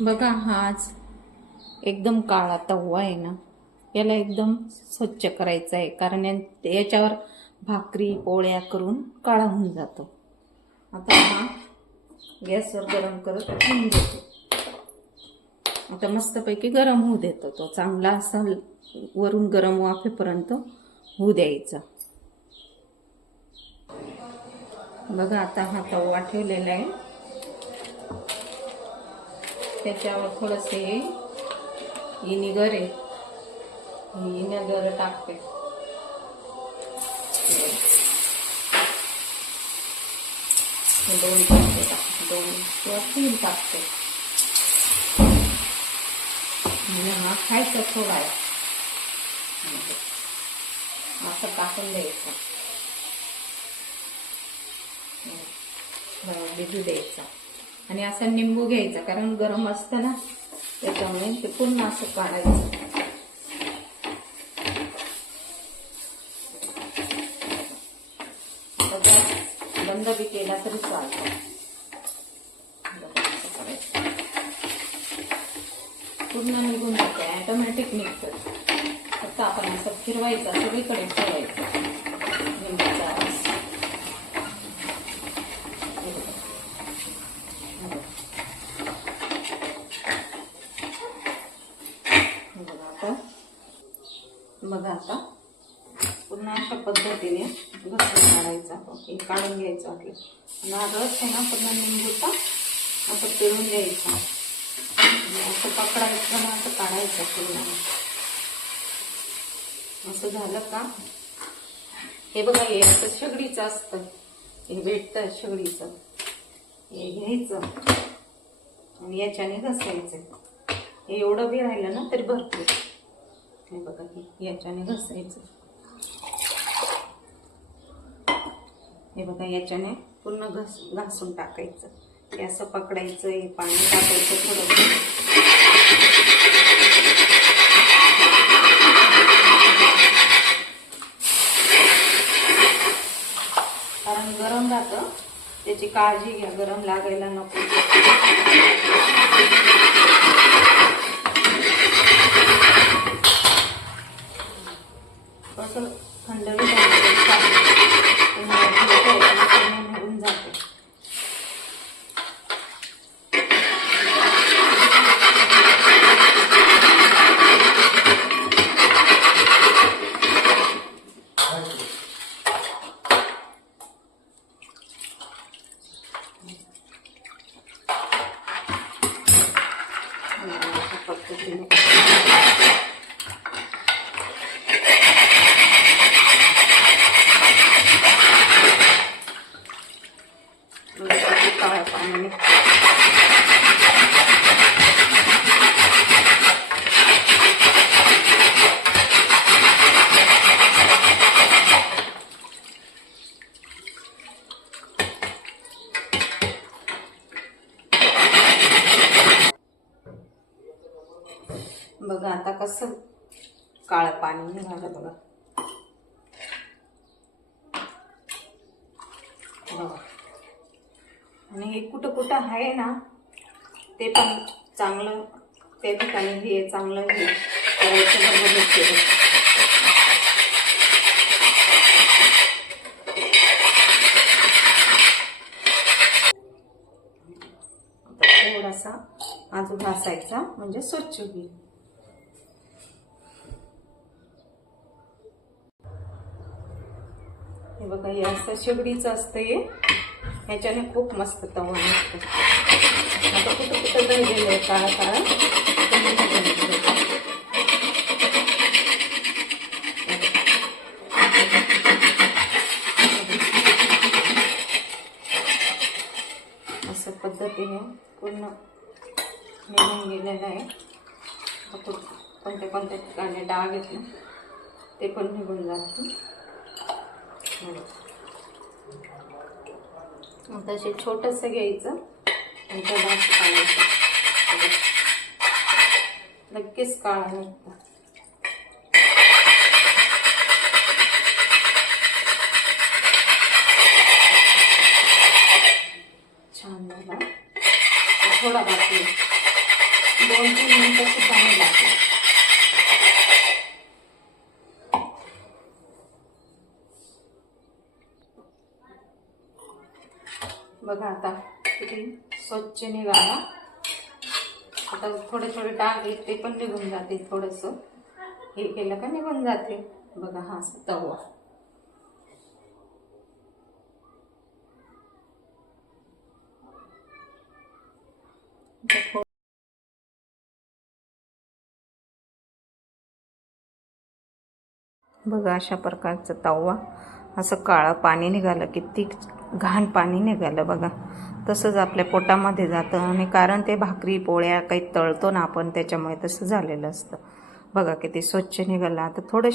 बघा हा आज. एकदम काळा तवा आहे ना. याला एकदम स्वच्छ करायचा आहे. कारण याच्यावर भाकरी पोळ्या करून काळा होऊन जातो. आता हा गॅसवर गरम करत ठेवून देतो. आता मस्तपैकी गरम होऊ देतो तो. चांगला असा वरून गरम वाफेपर्यंत होऊ द्यायचा. बघा आता हा तवा ठेवलेला आहे. त्याच्यावर थोडंसे इनिगर आहे. इनिगर टाकते. दोन टाकते दोन. किंवा तीन टाकते. हा खायचा थोडा आहे. असं टाकून द्यायचं. बिजू भिजू द्यायचा. आणि असा निंबू घ्यायचा कारण गरम असतं ना त्याच्यामुळे ते पुन्हा असं काढायचं. बंद बी केला तरी चालतो. पूर्ण निघून जाते ॲटोमॅटिक निघतं. फक्त आपण असं फिरवायचं सगळीकडे ठेवायचं निंबाचा रस. हे बघा. हे बघा. हे बघा आता बघा आता पुन्हा अशा पद्धतीने घसून काढायचा हे काढून घ्यायचं आपलं. आणि हा रस आहे ना पुन्हा निंबूचा असं पिळून द्यायचा असं पकडायचं ना असं काढायचं पुन्हा असं झालं का? हे बघा हे असं शेगडीचं असतं. हे भेटतं शेगडीचं. हे घ्यायचं. आणि याच्याने घसायचं. हे एवढं बी राहिलं ना तरी भरपूर. हे बघा हे याच्याने घसायचं. हे बघा याच्याने पूर्ण घस घासून टाकायचं. हे असं पकडायचं हे पाणी टाकायचं थोडं कारण गरम राहतं त्याची काळजी घ्या गरम लागायला नको कसं थंड बी झालं तरी चालेल. उन्हाळ्यात ठेवलं ना पूर्ण निघून जाते अशा पद्धतीने काळ्या पाण्याने बघा आता कसं काळं पाणी निघालं बघा. बघा. आणि हे कुठं कुठं आहे ना ते पण चांगलं त्या ठिकाणी हे चांगलं हे करायचं बरोबर केलं थोडासा अजून घासायचा म्हणजे स्वच्छ होईल. हे बघा हे असं शेगडीचं असतं हे ह्याच्याने खूप मस्त तवा निघतो आता कुठं कुठं दळलेलं आहे काळा काळा. असं पद्धतीने पूर्ण निघून गेलेलं आहे. आता कोणत्या कोणत्या ठिकाणी डाग आहेत ते पण निघून जातील. आता असे छोटंसं घ्यायचं आणि त्याला असं काढायचं. नक्कीच काळा निघतो छान झाला. थोडा बाकी दोन तीन मिनिटं बघा आता किती स्वच्छ निघाला. आता थोडे थोडे डाग आहेत ते पण निघून जाते थोडंसं. हे केलं का निघून जाते बघा हा तवा. बघा अशा प्रकारचा तवा. असं काळं पाणी निघालं किती घाण पाणी निघालं बघा. तसंच आपल्या पोटामध्ये जातं आणि कारण ते भाकरी पोळ्या काही तळतो ना आपण त्याच्यामुळे तसं झालेलं असतं. बघा किती स्वच्छ निघालं. आता थोडं